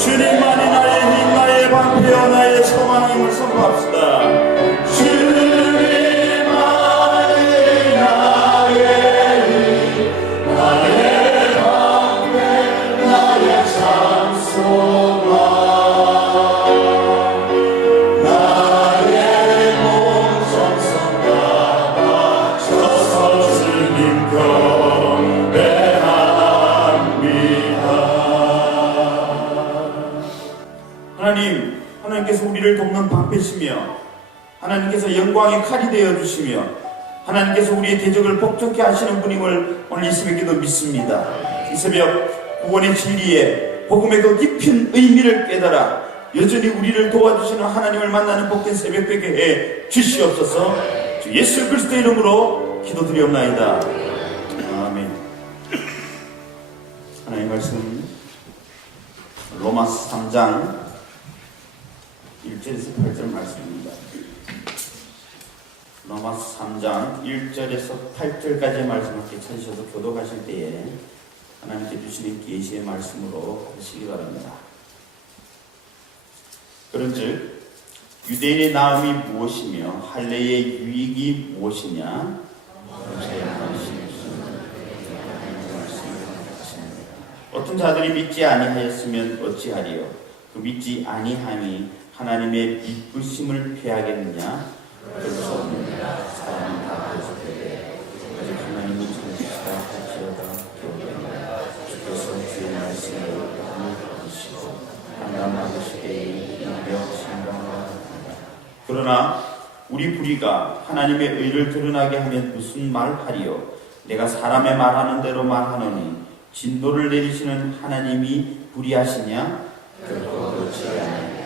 주님만이 나의 힘, 나의 방패여, 나의 소망임을 선포합시다. 주님만이 나의 힘, 나의 방패, 나의 참 소망, 나의 몸 성성가 바쳐서 주님 경배합니다. 하나님께서 우리를 돕는 방패시며 하나님께서 영광의 칼이 되어 주시며 하나님께서 우리의 대적을 복종케 하시는 분임을 오늘 이 새벽에도 믿습니다. 이 새벽 구원의 진리에 복음의 그 깊은 의미를 깨달아 여전히 우리를 도와주시는 하나님을 만나는 복된 새벽 되게 해 주시옵소서. 주 예수 그리스도의 이름으로 기도드리옵나이다. 아멘. 하나님의 말씀 로마서 3장 1절에서 8절 말씀입니다. 로마서 3장 1절에서 8절까지의 말씀 함께 찾으셔서 교도 가실 때에 하나님께 주시는 계시의 말씀으로 하시기 바랍니다. 그런즉 유대인의 나음이 무엇이며 할례의 유익이 무엇이냐? 어떤 자들이 믿지 아니하였으면 어찌하리요? 그 믿지 아니함이 하나님의 미쁘심을 피하겠느냐? 그럴 수 없느니라. 사람은 다 부족하되 오직 하나님은 참으시다 할지어다. 주께서 주의 말씀을 받으시고 한담하시되 인격 신강하라. 그러나 우리 불의가 하나님의 의를 드러나게 하면 무슨 말하리요? 내가 사람의 말하는 대로 말하노니 진노를 내리시는 하나님이 불의하시냐? 결코 그렇지 아니하리라.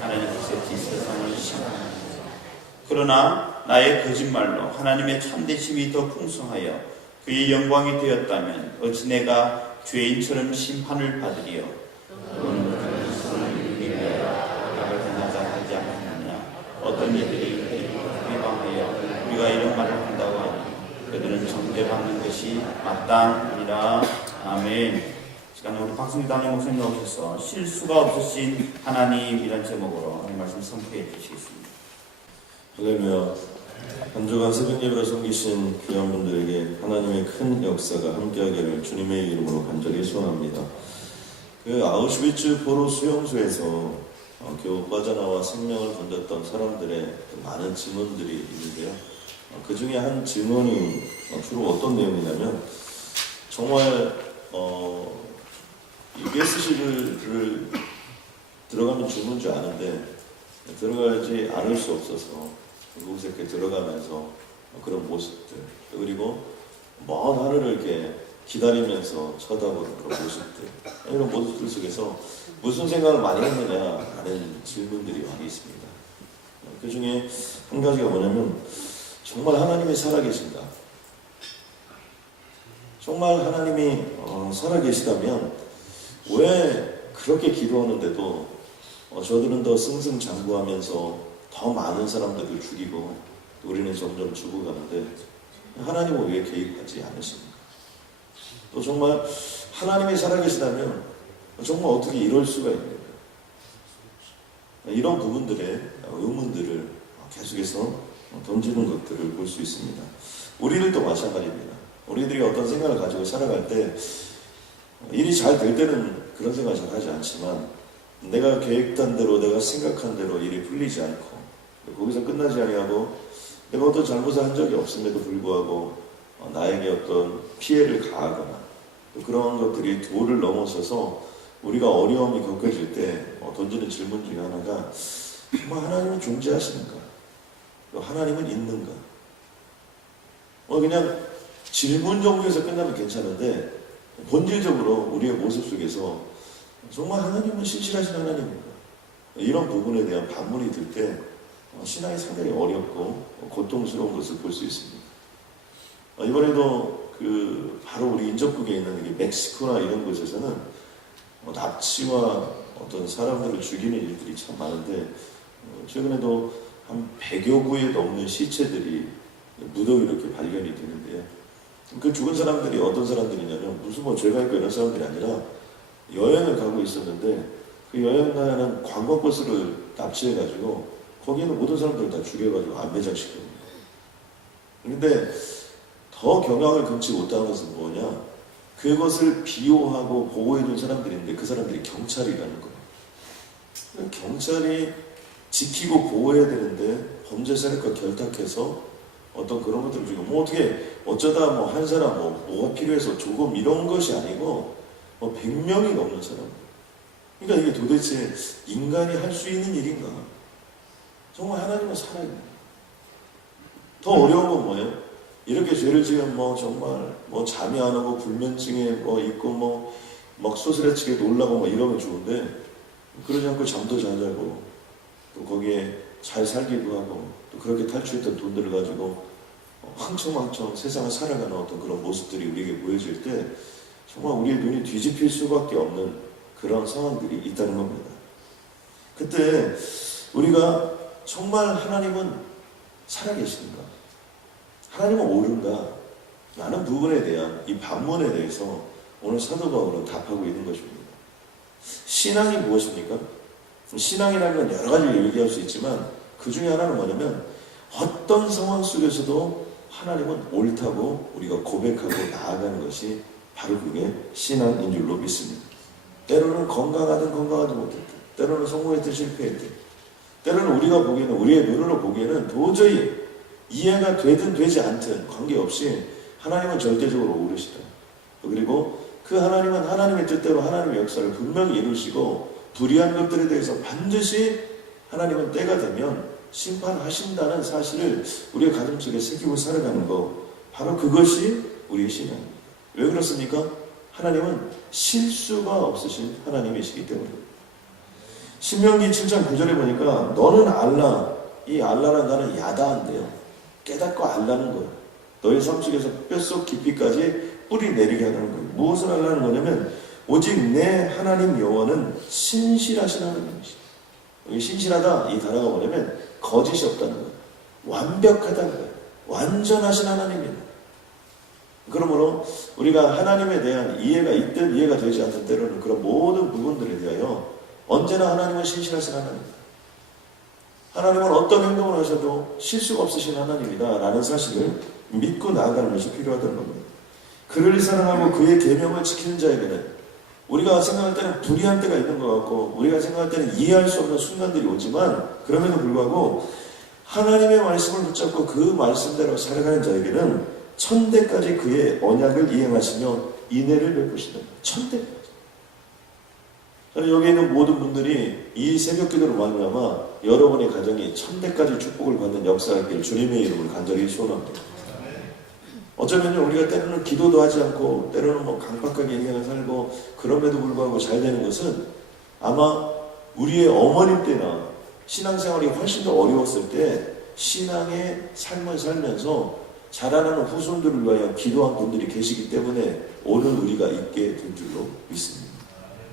하나님께서 세상을 심판하시니 그러나 나의 거짓말로 하나님의 참되심이 더 풍성하여 그의 영광이 되었다면 어찌 내가 죄인처럼 심판을 받으리요? 너는 그리스도를 위하여 나를 행하자 하지 않느냐? 어떤 이들이 비방하여 우리가 이런 말을 한다고 하니 그들은 정죄받는 것이 마땅하니라. 아멘. 시간에 우리 박승단의 목사님 나오셔서 실수가 없으신 하나님이란 제목으로 이 말씀 선포해 주시겠습니다. 할렐루야. 한 주간 새벽 예배를 섬기신 귀한 분들에게 하나님의 큰 역사가 함께하기를 주님의 이름으로 간절히 소원합니다. 그 아우슈비츠 포로 수용소에서 겨우 빠져나와 생명을 건졌던 사람들의 많은 증언들이 있는데요. 그 중에 한 증언이 주로 어떤 내용이냐면 정말 이 가스실을 들어가면 죽는 줄 아는데 들어가지 않을 수 없어서 그곳에 이렇게 들어가면서 그런 모습들, 그리고 먼 하늘을 이렇게 기다리면서 쳐다보는 그런 모습들, 이런 모습들 속에서 무슨 생각을 많이 했느냐라는 질문들이 많이 있습니다. 그 중에 한 가지가 뭐냐면 정말 하나님이 살아계신가? 정말 하나님이 살아계시다면 왜 그렇게 기도하는데도 저들은 더 승승장구하면서 더 많은 사람들을 죽이고 우리는 점점 죽어가는데 하나님은 왜 개입하지 않으십니까? 또 정말 하나님이 살아계시다면 정말 어떻게 이럴 수가 있는가? 이런 부분들의 의문들을 계속해서 던지는 것들을 볼 수 있습니다. 우리들도 마찬가지입니다. 우리들이 어떤 생각을 가지고 살아갈 때 일이 잘 될 때는 그런 생각을 잘 하지 않지만 내가 계획한 대로 내가 생각한 대로 일이 풀리지 않고 거기서 끝나지 아니하고 내가 어떤 잘못을 한 적이 없음에도 불구하고 나에게 어떤 피해를 가하거나 그런 것들이 도를 넘어서서 우리가 어려움이 겪어질 때 던지는 질문 중에 하나가 정말 하나님은 존재하시는가? 하나님은 있는가? 그냥 질문 정도에서 끝나면 괜찮은데 본질적으로 우리의 모습 속에서 정말 하나님은 신실하신 하나님인가? 이런 부분에 대한 반문이 들 때 신앙이 상당히 어렵고 고통스러운 것을 볼 수 있습니다. 이번에도 바로 우리 인접국에 있는 멕시코나 이런 곳에서는 납치와 어떤 사람들을 죽이는 일들이 참 많은데 최근에도 한 100여 구에 넘는 시체들이 무더기 이렇게 발견이 되는데 그 죽은 사람들이 어떤 사람들이냐면 무슨 죄가 있고 이런 사람들이 아니라 여행을 가고 있었는데 그 여행 가는 관광버스를 납치해가지고 거기 있는 모든 사람들을 다 죽여가지고 안매장시켰거든요. 그런데 더 경악을 금치 못하는 것은 뭐냐? 그것을 비호하고 보호해준 사람들인데 그 사람들이 경찰이라는 거예요. 경찰이 지키고 보호해야 되는데 범죄 세력과 결탁해서 어떤 그런 것들을 주고 뭐 어떻게 어쩌다 뭐 한 사람 뭐가 필요해서 조금 이런 것이 아니고 뭐 100명이 넘는 사람. 그러니까 이게 도대체 인간이 할 수 있는 일인가? 정말 하나님은 살아있는. 더 어려운 건 뭐예요? 이렇게 죄를 지으면 뭐 정말 뭐 잠이 안 오고 불면증에 뭐 있고 뭐 막 소스라치게 놀라고 뭐 이러면 좋은데 그러지 않고 잠도 잘 자고 또 거기에 잘 살기도 하고 또 그렇게 탈취했던 돈들을 가지고 흥청망청 세상을 살아가는 어떤 그런 모습들이 우리에게 보여질 때 정말 우리의 눈이 뒤집힐 수밖에 없는 그런 상황들이 있다는 겁니다. 그때 우리가 정말 하나님은 살아계신가? 하나님은 옳은가? 라는 부분에 대한 이 반문에 대해서 오늘 사도 바울은 답하고 있는 것입니다. 신앙이 무엇입니까? 신앙이라는 건 여러 가지 얘기할 수 있지만 그 중에 하나는 뭐냐면 어떤 상황 속에서도 하나님은 옳다고 우리가 고백하고 나아가는 것이 바로 그게 신앙인 줄로 믿습니다. 때로는 건강하든 건강하지 못했든 때로는 성공했든 실패했든 때로는 우리가 보기에는 우리의 눈으로 보기에는 도저히 이해가 되든 되지 않든 관계없이 하나님은 절대적으로 옳으시다. 그리고 그 하나님은 하나님의 뜻대로 하나님의 역사를 분명히 이루시고 불의한 것들에 대해서 반드시 하나님은 때가 되면 심판하신다는 사실을 우리의 가슴속에 새기고 살아가는 것, 바로 그것이 우리의 신앙입니다. 왜 그렇습니까? 하나님은 실수가 없으신 하나님이시기 때문입니다. 신명기 7장 9절에 보니까 너는 알라, 이 알라란 단어는 야다한데요. 깨닫고 알라는 거예요. 너의 삶 속에서 뼛속 깊이까지 뿌리 내리게 하는 거예요. 무엇을 알라는 거냐면 오직 내 하나님 여호와는 신실하신 하나님이시다. 여기 신실하다 이 단어가 뭐냐면 거짓이 없다는 거예요. 완벽하다는 거예요. 완전하신 하나님입니다. 그러므로 우리가 하나님에 대한 이해가 있든 이해가 되지 않든 때로는 그런 모든 부분들에 대하여 언제나 하나님은 신실하신 하나님입니다. 하나님은 어떤 행동을 하셔도 실수가 없으신 하나님이다 라는 사실을 믿고 나아가는 것이 필요하다는 겁니다. 그를 사랑하고 그의 계명을 지키는 자에게는 우리가 생각할 때는 불의한 때가 있는 것 같고 우리가 생각할 때는 이해할 수 없는 순간들이 오지만 그럼에도 불구하고 하나님의 말씀을 붙잡고 그 말씀대로 살아가는 자에게는 천대까지 그의 언약을 이행하시며 인애를 베푸신다. 천대까지. 저는 여기 있는 모든 분들이 이 새벽기도로 말미암아 여러분의 가정이 천대까지 축복을 받는 역사가 있기를 주님의 이름으로 간절히 소원합니다. 어쩌면 우리가 때로는 기도도 하지 않고 때로는 뭐 강박하게 인생을 살고 그럼에도 불구하고 잘 되는 것은 아마 우리의 어머님 때나 신앙생활이 훨씬 더 어려웠을 때 신앙의 삶을 살면서 자라나는 후손들을 위하여 기도한 분들이 계시기 때문에 오늘 우리가 있게 된 줄로 믿습니다.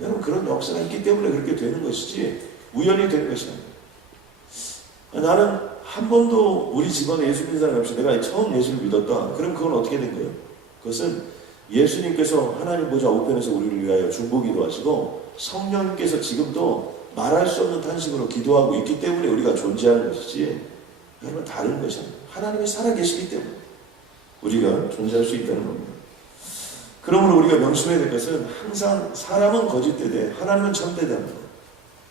여러분 그런 역사가 있기 때문에 그렇게 되는 것이지 우연히 되는 것이 아니에요. 나는 한 번도 우리 집안에 예수 믿는 사람이 없이 내가 처음 예수를 믿었다. 그럼 그건 어떻게 된 거예요? 그것은 예수님께서 하나님 보좌 우편에서 우리를 위하여 중보기도 하시고 성령님께서 지금도 말할 수 없는 탄식으로 기도하고 있기 때문에 우리가 존재하는 것이지 여러분 다른 것이 아니에요. 하나님이 살아계시기 때문에 우리가 존재할 수 있다는 겁니다. 그러므로 우리가 명심해야 될 것은 항상 사람은 거짓되되 하나님은 참되다는 거예요.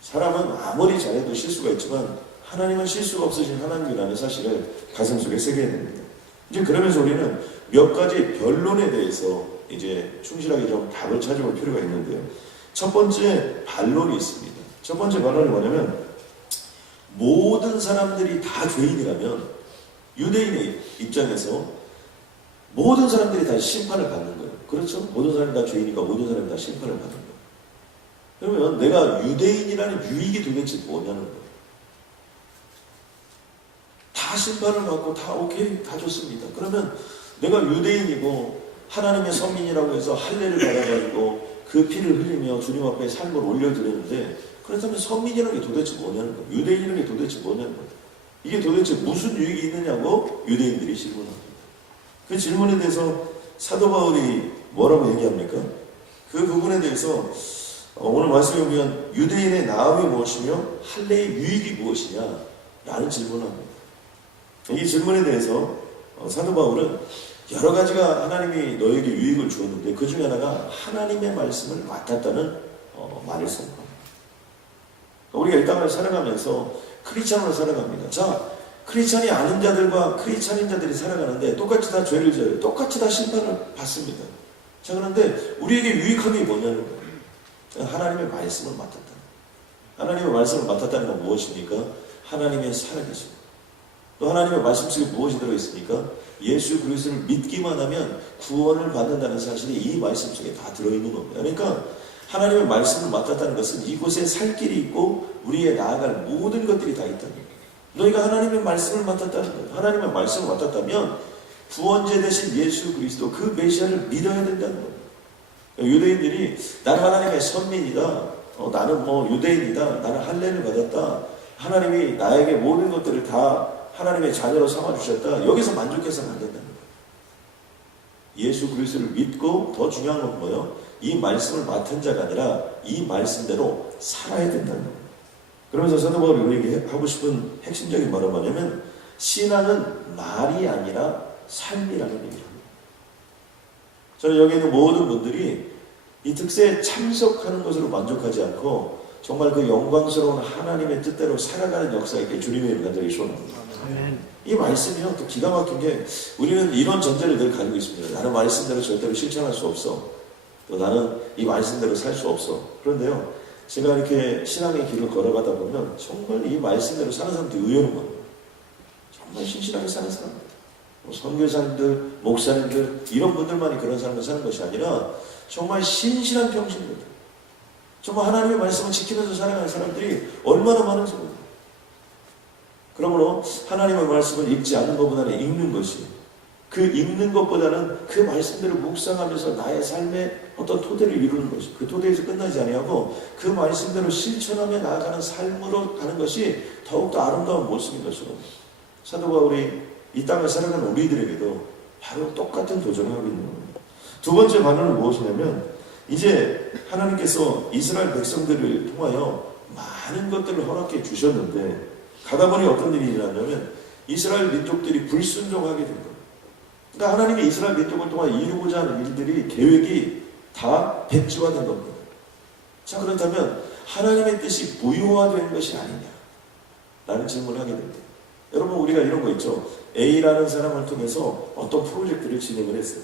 사람은 아무리 잘해도 실수가 있지만 하나님은 실수가 없으신 하나님이라는 사실을 가슴속에 새겨야 됩니다. 이제 그러면서 우리는 몇 가지 변론에 대해서 이제 충실하게 좀 답을 찾아볼 필요가 있는데요. 첫 번째 반론이 있습니다. 첫 번째 반론이 뭐냐면 모든 사람들이 다 죄인이라면 유대인의 입장에서 모든 사람들이 다 심판을 받는 거예요. 그렇죠? 모든 사람이 다 죄인이니까 모든 사람이 다 심판을 받는 거예요. 그러면 내가 유대인이라는 유익이 도대체 뭐냐는 거예요. 다 심판을 받고 다 오케이 다 좋습니다. 그러면 내가 유대인이고 하나님의 선민이라고 해서 할례를 받아가지고 그 피를 흘리며 주님 앞에 삶을 올려드렸는데 그렇다면 선민이라는 게 도대체 뭐냐는 거예요. 유대인이라는 게 도대체 뭐냐는 거예요. 이게 도대체 무슨 유익이 있느냐고 유대인들이 질문합니다. 그 질문에 대해서 사도 바울이 뭐라고 얘기합니까? 그 부분에 대해서 오늘 말씀에 보면 유대인의 나음이 무엇이며 할례의 유익이 무엇이냐 라는 질문을 합니다. 이 질문에 대해서 사도 바울은 여러 가지가 하나님이 너에게 유익을 주었는데 그 중에 하나가 하나님의 말씀을 맡았다는 말을 선포합니다. 우리가 이 땅을 살아가면서 크리스찬으로 살아갑니다. 자, 크리스찬이 아닌 자들과 크리스찬인 자들이 살아가는데 똑같이 다 죄를 지어요. 똑같이 다 심판을 받습니다. 자, 그런데 우리에게 유익한 게 뭐냐는 거예요. 하나님의 말씀을 맡았다. 하나님의 말씀을 맡았다는 건 무엇입니까? 하나님의 살아계시고 또 하나님의 말씀 속에 무엇이 들어있습니까? 예수 그리스도를 믿기만 하면 구원을 받는다는 사실이 이 말씀 속에 다 들어있는 겁니다. 그러니까 하나님의 말씀을 맡았다는 것은 이곳에 살 길이 있고 우리의 나아갈 모든 것들이 다 있다는 거예요. 너희가 하나님의 말씀을 맡았다는 거예요. 하나님의 말씀을 맡았다면 구원자 되신 예수 그리스도 그 메시아를 믿어야 된다는 거예요. 유대인들이 나는 하나님의 선민이다. 나는 유대인이다. 나는 할례를 받았다. 하나님이 나에게 모든 것들을 다 하나님의 자녀로 삼아주셨다. 여기서 만족해서는 안 된다는 거예요. 예수 그리스도를 믿고 더 중요한 건 뭐예요? 이 말씀을 맡은 자가 아니라 이 말씀대로 살아야 된다는 거예요. 그러면서 사도 바울이 우리에게 하고 싶은 핵심적인 말은 뭐냐면 신앙은 말이 아니라 삶이라는 얘기를 합니다. 저는 여기 있는 모든 분들이 이 특세에 참석하는 것으로 만족하지 않고 정말 그 영광스러운 하나님의 뜻대로 살아가는 역사에 있게 주님의 이름을 간절히 소원합니다. 이 말씀이요 또 기가 막힌 게 우리는 이런 전제를 늘 가지고 있습니다. 나는 말씀대로 절대로 실천할 수 없어. 또 나는 이 말씀대로 살 수 없어. 그런데요 제가 이렇게 신앙의 길을 걸어가다 보면 정말 이 말씀대로 사는 사람들이 의외로 많아요. 정말 신실하게 사는 사람들. 선교사님들, 목사님들 이런 분들만이 그런 삶을 사는 것이 아니라 정말 신실한 평신들, 정말 하나님의 말씀을 지키면서 살아가는 사람들이 얼마나 많은지 모릅니다. 그러므로 하나님의 말씀을 읽지 않는 것보다는 읽는 것이, 그 읽는 것보다는 그 말씀대로 묵상하면서 나의 삶의 어떤 토대를 이루는 것이, 그 토대에서 끝나지 아니하고 그 말씀대로 실천하며 나아가는 삶으로 가는 것이 더욱더 아름다운 모습인 것으로 사도 바울이 이 땅을 살아가는 우리들에게도 바로 똑같은 도전을 하고 있는 겁니다. 두 번째 반응은 무엇이냐면 이제 하나님께서 이스라엘 백성들을 통하여 많은 것들을 허락해 주셨는데 가다 보니 어떤 일이 일어나냐면 이스라엘 민족들이 불순종하게 된 거예요. 그러니까 하나님이 이스라엘 민족을 통해 이루고자 하는 일들이 계획이 다 백지화된 겁니다. 자, 그렇다면 하나님의 뜻이 무효화되는 것이 아니냐라는 질문을 하게 됩니다. 여러분 우리가 이런 거 있죠. A라는 사람을 통해서 어떤 프로젝트를 진행을 했어요.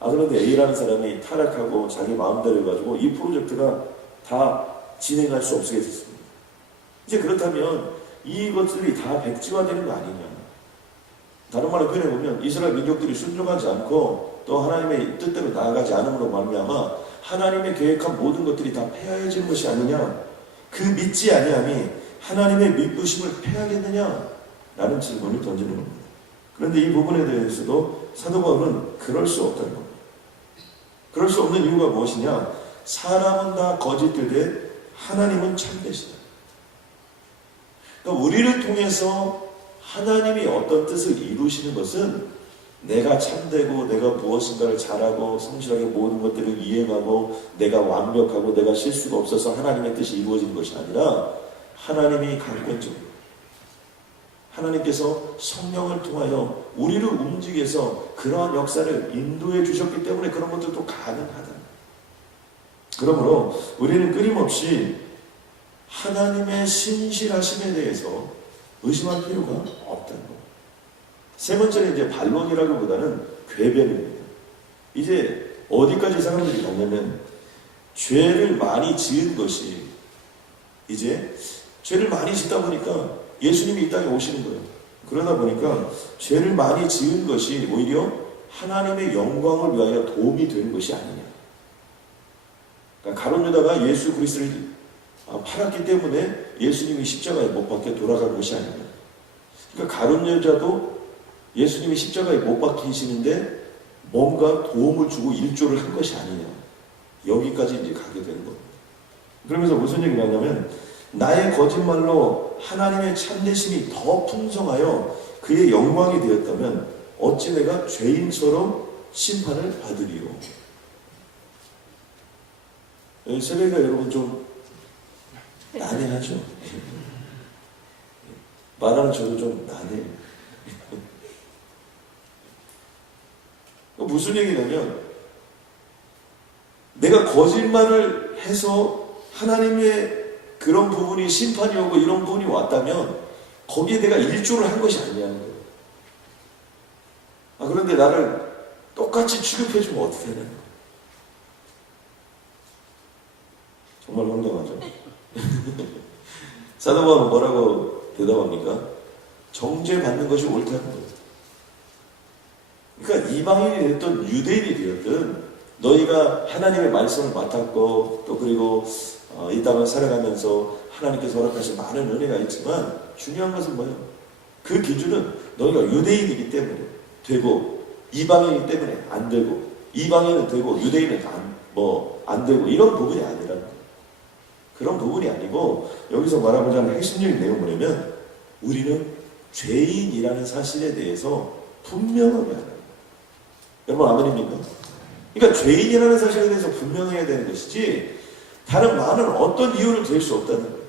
그런데 A라는 사람이 타락하고 자기 마음대로 해가지고 이 프로젝트가 다 진행할 수 없게 됐습니다. 이제 그렇다면 이것들이 다 백지화되는 거 아니냐. 다른 말로 표현해보면 이스라엘 민족들이 순종하지 않고 또 하나님의 뜻대로 나아가지 않음으로 말미암아 하나님의 계획한 모든 것들이 다 폐하여진 것이 아니냐. 그 믿지 아니함이 하나님의 믿으심을 폐하겠느냐 라는 질문을 던지는 겁니다. 그런데 이 부분에 대해서도 사도 바울은 그럴 수 없다는 겁니다. 그럴 수 없는 이유가 무엇이냐? 사람은 다 거짓되되 하나님은 참되시다. 그러니까 우리를 통해서 하나님이 어떤 뜻을 이루시는 것은 내가 참되고 내가 무엇인가를 잘하고 성실하게 모든 것들을 이행하고 내가 완벽하고 내가 실수가 없어서 하나님의 뜻이 이루어지는 것이 아니라 하나님이 강권적으로 하나님께서 성령을 통하여 우리를 움직여서 그러한 역사를 인도해 주셨기 때문에 그런 것들도 가능하다. 그러므로 우리는 끊임없이 하나님의 신실하심에 대해서 의심할 필요가 없다는 겁니다. 세 번째는 이제 반론이라기보다는 궤변입니다. 이제 어디까지 사람들이 갔냐면 죄를 많이 지은 것이 이제 죄를 많이 짓다 보니까 예수님이 이 땅에 오시는 거예요. 그러다 보니까 죄를 많이 지은 것이 오히려 하나님의 영광을 위하여 도움이 되는 것이 아니냐. 그러니까 가룟 유다가 예수 그리스도를 팔았기 때문에 예수님이 십자가에 못 박혀 돌아간 것이 아니냐. 그러니까 가룟 여자도 예수님이 십자가에 못 박히시는데 뭔가 도움을 주고 일조를 한 것이 아니냐. 여기까지 이제 가게 되는 겁니다. 그러면서 무슨 얘기를 하냐면 나의 거짓말로 하나님의 참되심이 더 풍성하여 그의 영광이 되었다면 어찌 내가 죄인처럼 심판을 받으리요. 새벽이가 여러분 좀 난해하죠? 말하는 저도 좀 난해해요. 무슨 얘기냐면 내가 거짓말을 해서 하나님의 그런 부분이 심판이 오고 이런 부분이 왔다면 거기에 내가 일조를 한 것이 아니냐는 거예요. 그런데 나를 똑같이 취급해주면 어떻게 되는 거예요? 정말 황당하죠? 사도 바울은 뭐라고 대답합니까? 정죄받는 것이 옳다는 거예요. 그러니까 이방인이 됐든 유대인이 되었든 너희가 하나님의 말씀을 맡았고 또 그리고 이 땅을 살아가면서 하나님께서 허락하신 많은 은혜가 있지만 중요한 것은 뭐예요? 그 기준은 너희가 유대인이기 때문에 되고 이방인이기 때문에 안 되고 이방인은 되고 유대인은 안 되고 이런 부분이 아니라는 거예요. 그런 부분이 아니고 여기서 말하고자 하는 핵심적인 내용은 뭐냐면 우리는 죄인이라는 사실에 대해서 분명하게 하는 거예요. 여러분 아멘입니까? 그러니까 죄인이라는 사실에 대해서 분명해야 되는 것이지 다른 많은 어떤 이유를 댈 수 없다는 거예요.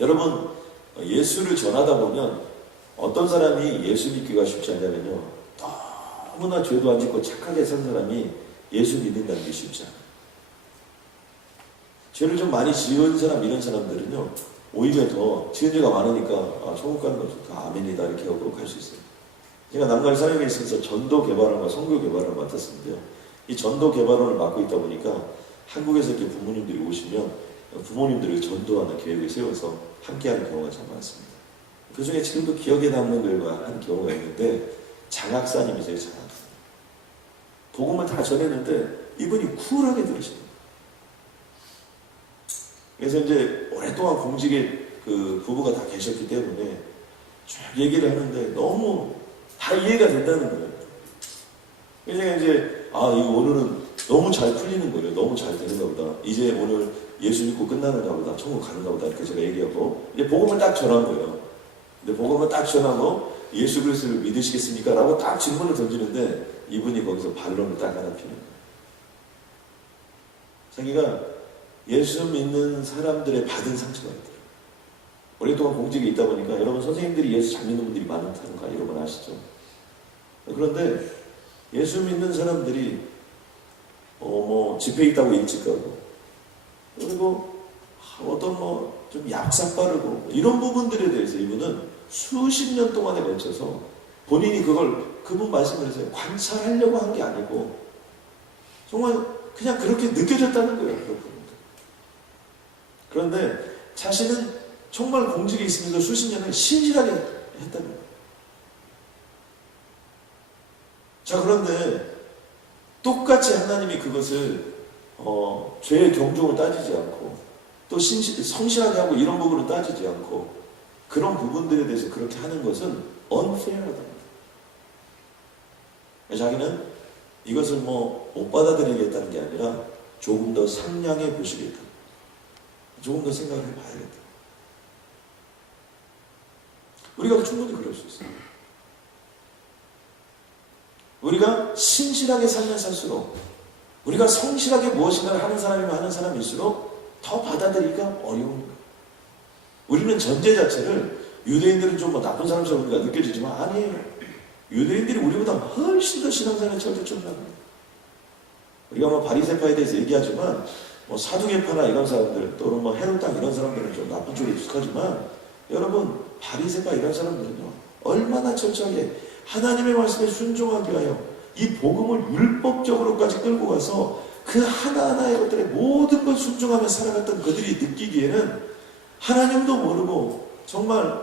여러분 예수를 전하다 보면 어떤 사람이 예수 믿기가 쉽지 않냐면요. 너무나 죄도 안 짓고 착하게 산 사람이 예수 믿는다는 게 쉽지 않아요. 죄를 좀 많이 지은 사람 이런 사람들은요. 오히려 더 지은 죄가 많으니까 천국 가는 거 좋다. 아멘이다 이렇게 하고 갈 수 있어요. 제가 남갈 사역에 있어서 전도 개발원과 선교 개발원을 맡았는데요. 이 전도 개발원을 맡고 있다 보니까 한국에서 이렇게 부모님들이 오시면 부모님들을 전도하는 계획을 세워서 함께하는 경우가 참 많습니다. 그 중에 지금도 기억에 남는 거가 한 경우가 있는데 장학사님이세요. 장학사. 복음을 다 전했는데 이분이 쿨하게 들으시는 거예요. 그래서 이제 오랫동안 공직에 그 부부가 다 계셨기 때문에 쭉 얘기를 하는데 너무 다 이해가 된다는 거예요. 그래서 이제 이거 오늘은 너무 잘 풀리는 거예요. 너무 잘 되는가 보다. 이제 오늘 예수 믿고 끝나는가 보다. 천국 가는가 보다. 이렇게 제가 얘기하고 이제 복음을 딱 전한 거예요. 근데 복음을 딱 전하고 예수 그리스도를 믿으시겠습니까? 라고 딱 질문을 던지는데 이분이 거기서 반론을 딱 하나 피는 거예요. 자기가 예수 믿는 사람들의 받은 상처가 있더라고요. 오랫동안 공직에 있다 보니까 여러분 선생님들이 예수 잘 믿는 분들이 많다는 거 여러분 아시죠? 그런데 예수 믿는 사람들이 집회 있다고 일찍 가고 그리고 어떤 좀 얍삽 빠르고 이런 부분들에 대해서 이분은 수십 년 동안에 걸쳐서 본인이 그분 말씀을 해서 관찰하려고 한 게 아니고 정말 그냥 그렇게 느껴졌다는 거예요. 그런데 자신은 정말 공직에 있으면서 수십 년을 신실하게 했다는 거예요. 자, 그런데 똑같이 하나님이 그것을 죄의 경종을 따지지 않고 또 성실하게 하고 이런 부분을 따지지 않고 그런 부분들에 대해서 그렇게 하는 것은 unfair하다. 자기는 이것을 못 받아들이겠다는 게 아니라 조금 더 상냥해 보시겠다. 조금 더 생각을 해봐야겠다. 우리가 충분히 그럴 수 있어요. 우리가 신실하게 살면 살수록 우리가 성실하게 무엇인가를 하는 사람이면 하는 사람일수록 더 받아들이기가 어려운 거예요. 우리는 전제 자체를 유대인들은 좀 나쁜 사람처럼 우리가 느껴지지만 아니에요. 유대인들이 우리보다 훨씬 더 신앙생활을 철저합니다. 우리가 바리새파에 대해서 얘기하지만 사두개파나 이런 사람들 또는 헤롯당 이런 사람들은 좀 나쁜 쪽에 익숙하지만 여러분 바리새파 이런 사람들은요 얼마나 철저하게 하나님의 말씀에 순종하기 위하여 이 복음을 율법적으로까지 끌고 가서 그 하나하나의 것들에 모든 걸 순종하며 살아갔던 그들이 느끼기에는 하나님도 모르고 정말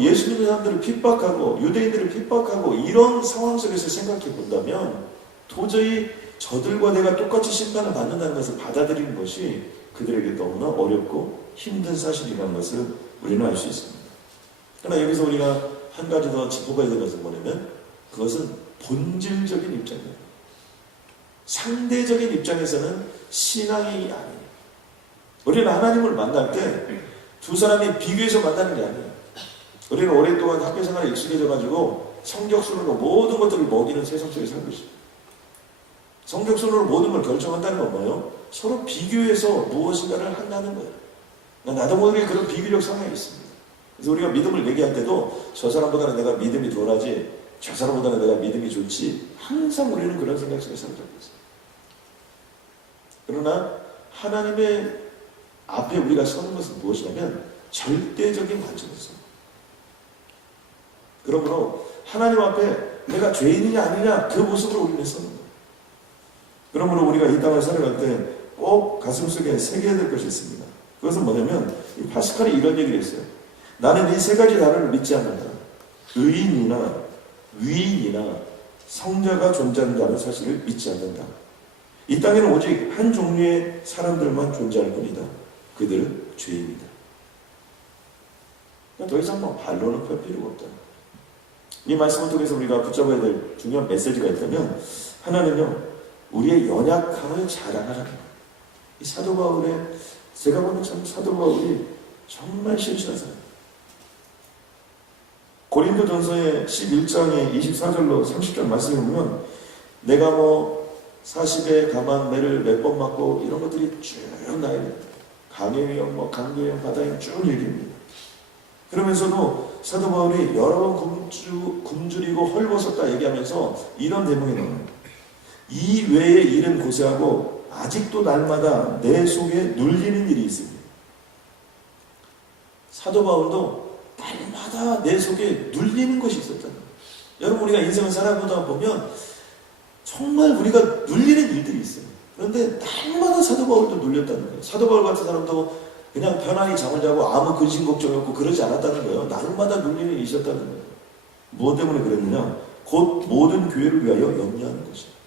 예수 믿는 사람들을 핍박하고 유대인들을 핍박하고 이런 상황 속에서 생각해 본다면 도저히 저들과 내가 똑같이 심판을 받는다는 것을 받아들이는 것이 그들에게 너무나 어렵고 힘든 사실이라는 것을 우리는 알 수 있습니다. 그러나 여기서 우리가 한 가지 더 짚어봐야 되는 것은 뭐냐면 그것은 본질적인 입장이에요. 상대적인 입장에서는 신앙이 아니에요. 우리는 하나님을 만날 때 두 사람이 비교해서 만나는 게 아니에요. 우리는 오랫동안 학교 생활에 익숙해져가지고 성적순으로 모든 것들을 먹이는 세상 속에 살고 있어요. 성적순으로 모든 걸 결정한다는 건 뭐예요? 서로 비교해서 무엇인가를 한다는 거예요. 나도 모르게 그런 비교적 성향이 있습니다. 그래서 우리가 믿음을 얘기할 때도 저 사람보다는 내가 믿음이 덜하지, 저 사람보다는 내가 믿음이 좋지, 항상 우리는 그런 생각 속에 살고 있어요. 그러나 하나님의 앞에 우리가 서는 것은 무엇이냐면 절대적인 관점에서. 그러므로 하나님 앞에 내가 죄인이냐 아니냐 그 모습으로 우리는 서는 거예요. 그러므로 우리가 이 땅을 살아갈 때 꼭 가슴속에 새겨야 될 것이 있습니다. 그것은 뭐냐면 이 파스칼이 이런 얘기를 했어요. 나는 이 세 가지 단어를 믿지 않는다. 의인이나 위인이나 성자가 존재한다는 사실을 믿지 않는다. 이 땅에는 오직 한 종류의 사람들만 존재할 뿐이다. 그들은 죄인이다. 더 이상 반론을 펼 필요가 없다. 이 말씀을 통해서 우리가 붙잡아야 될 중요한 메시지가 있다면 하나는요, 우리의 연약함을 자랑하라는 거예요. 이 사도 바울의, 제가 보는 참 사도 바울이 정말 신실한 사람. 고린도 전서의 11장의 24절로 30절 말씀을 보면 내가 40에 가만 매를 몇 번 맞고 이런 것들이 쭉 나와요. 강해형, 강도형, 바다형 쭉 얘기합니다. 그러면서도 사도 바울이 여러 번 굶주리고 헐벗었다 얘기하면서 이런 대목이 나와요. 이 외의 일은 고세하고 아직도 날마다 내 속에 눌리는 일이 있습니다. 사도 바울도 날마다 내 속에 눌리는 것이 있었다는 거예요. 여러분, 우리가 인생을 살아보다 보면 정말 우리가 눌리는 일들이 있어요. 그런데 날마다 사도 바울도 눌렸다는 거예요. 사도 바울 같은 사람도 그냥 편안히 잠을 자고 아무 근심 걱정이 없고 그러지 않았다는 거예요. 날마다 눌리는 일이 있었다는 거예요. 무엇 때문에 그랬느냐? 곧 모든 교회를 위하여 염려하는 것이에요.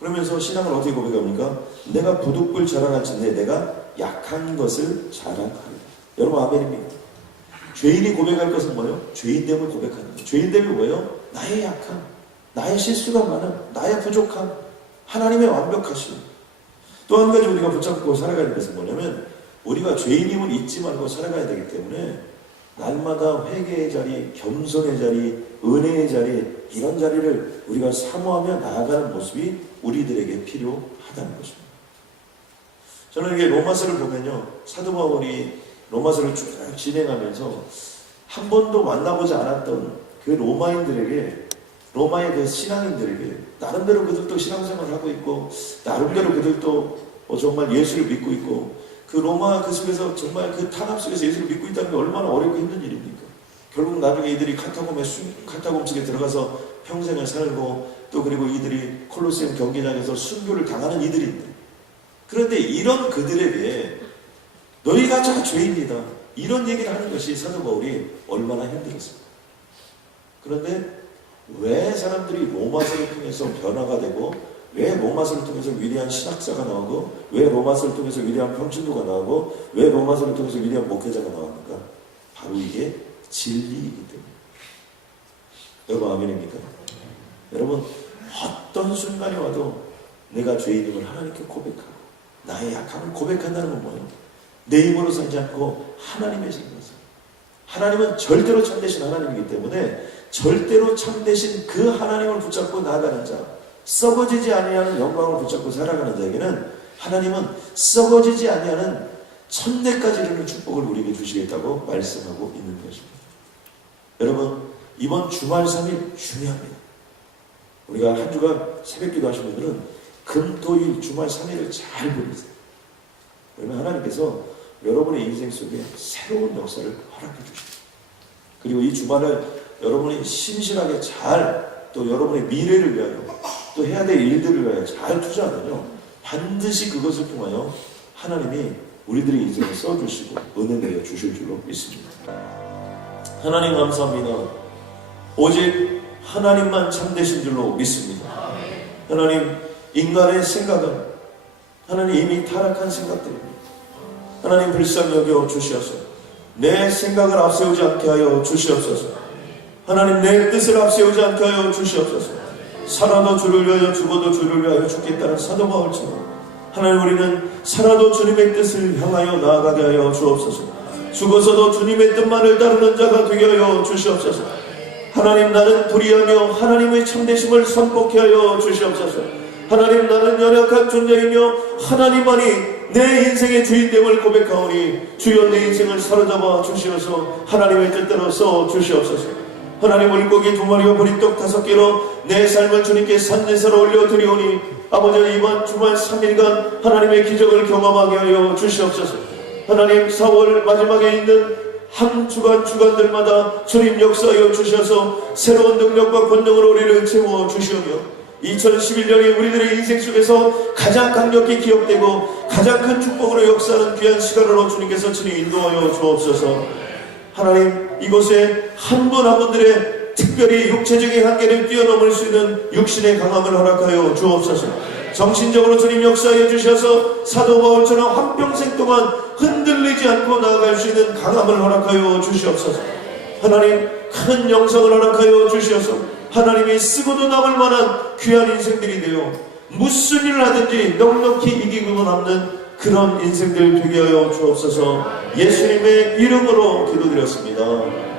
그러면서 신앙을 어떻게 고백합니까? 내가 부득불 자랑할진대 내가 약한 것을 자랑하리라. 여러분, 아멘입니까? 죄인이 고백할 것은 뭐예요? 죄인됨을 고백하는 거예요. 죄인됨이 뭐예요? 나의 약함, 나의 실수가 많은, 나의 부족함, 하나님의 완벽하심. 또 한 가지 우리가 붙잡고 살아가는 것은 뭐냐면 우리가 죄인임을 잊지 말고 살아가야 되기 때문에 날마다 회개의 자리, 겸손의 자리, 은혜의 자리, 이런 자리를 우리가 사모하며 나아가는 모습이 우리들에게 필요하다는 것입니다. 저는 이게 로마서를 보면요, 사도 바울이 로마서를 쭉 진행하면서 한 번도 만나보지 않았던 그 로마인들에게, 로마의 그 신앙인들에게 나름대로 그들도 신앙생활을 하고 있고 나름대로 그들도 정말 예수를 믿고 있고 그 로마 그 속에서 정말 그 탄압 속에서 예수를 믿고 있다는 게 얼마나 어렵고 힘든 일입니까? 결국 나중에 이들이 카타콤 속에 들어가서 평생을 살고 또 그리고 이들이 콜로세움 경기장에서 순교를 당하는 이들인데, 그런데 이런 그들에게 너희가 자 죄인이다 이런 얘기를 하는 것이 사도 바울이 얼마나 힘들었습니까? 그런데 왜 사람들이 로마서를 통해서 변화가 되고 왜 로마서를 통해서 위대한 신학자가 나오고 왜 로마서를 통해서 위대한 평신도가 나오고 왜 로마서를 통해서 위대한 목회자가 나옵니까? 바로 이게 진리이기 때문에. 여러분, 아멘입니까? 여러분, 어떤 순간이 와도 내가 죄인임을 하나님께 고백하고 나의 약함을 고백한다는 건 뭐예요? 내 힘으로 살지 않고 하나님의 힘으로서. 하나님은 절대로 참되신 하나님이기 때문에 절대로 참되신 그 하나님을 붙잡고 나아가는 자, 썩어지지 아니하는 영광을 붙잡고 살아가는 자에게는 하나님은 썩어지지 아니하는 천대까지 이르는 축복을 우리에게 주시겠다고 말씀하고 있는 것입니다. 여러분, 이번 주말 3일 중요합니다. 우리가 한 주간 새벽기도 하신 분들은 금, 토, 일 주말 3일을 잘 보내세요. 그러면 하나님께서 여러분의 인생 속에 새로운 역사를 허락해 주십니다. 그리고 이 주말을 여러분이 신실하게 잘 또 여러분의 미래를 위하여 또 해야 될 일들을 위하여 잘 투자하면요, 반드시 그것을 통하여 하나님이 우리들의 인생을 써주시고 은혜 내려 주실 줄로 믿습니다. 하나님 감사합니다. 오직 하나님만 참되신 줄로 믿습니다. 하나님, 인간의 생각은 하나님 이미 타락한 생각들입니다. 하나님 불쌍히 여겨 주시옵소서. 내 생각을 앞세우지 않게 하여 주시옵소서. 하나님, 내 뜻을 앞세우지 않게 하여 주시옵소서. 살아도 주를 위하여 죽어도 주를 위하여 죽겠다는 사도 바울처럼 하나님, 우리는 살아도 주님의 뜻을 향하여 나아가게 하여 주옵소서. 죽어서도 주님의 뜻만을 따르는 자가 되게 하여 주시옵소서. 하나님, 나는 불의하며 하나님의 참되심을 선포케 하여 주시옵소서. 하나님, 나는 연약한 존재이며 하나님만이 내 인생의 주인됨을 고백하오니 주여 내 인생을 사로잡아 주시어서 하나님의 뜻대로 써 주시옵소서. 하나님, 물고기 2마리와 보리떡 5개로 내 삶을 주님께 산제사로 올려드리오니 아버지, 이번 주말 3일간 하나님의 기적을 경험하게 하여 주시옵소서. 하나님, 4월 마지막에 있는 한 주간들마다 주님 역사하여 주셔서 새로운 능력과 권능으로 우리를 채워 주시오며 2011년이 우리들의 인생 속에서 가장 강력히 기억되고 가장 큰 축복으로 역사하는 귀한 시간으로 주님께서 친히 인도하여 주옵소서. 하나님, 이곳에 한 분 한 분들의 특별히 육체적인 한계를 뛰어넘을 수 있는 육신의 강함을 허락하여 주옵소서. 정신적으로 주님 역사하여 주셔서 사도 바울처럼 한평생 동안 흔들리지 않고 나아갈 수 있는 강함을 허락하여 주시옵소서. 하나님, 큰 영성을 허락하여 주시옵소서. 하나님이 쓰고도 남을 만한 귀한 인생들이 되어 무슨 일을 하든지 넉넉히 이기고 남는 그런 인생들 되게 하여 주옵소서. 예수님의 이름으로 기도드렸습니다.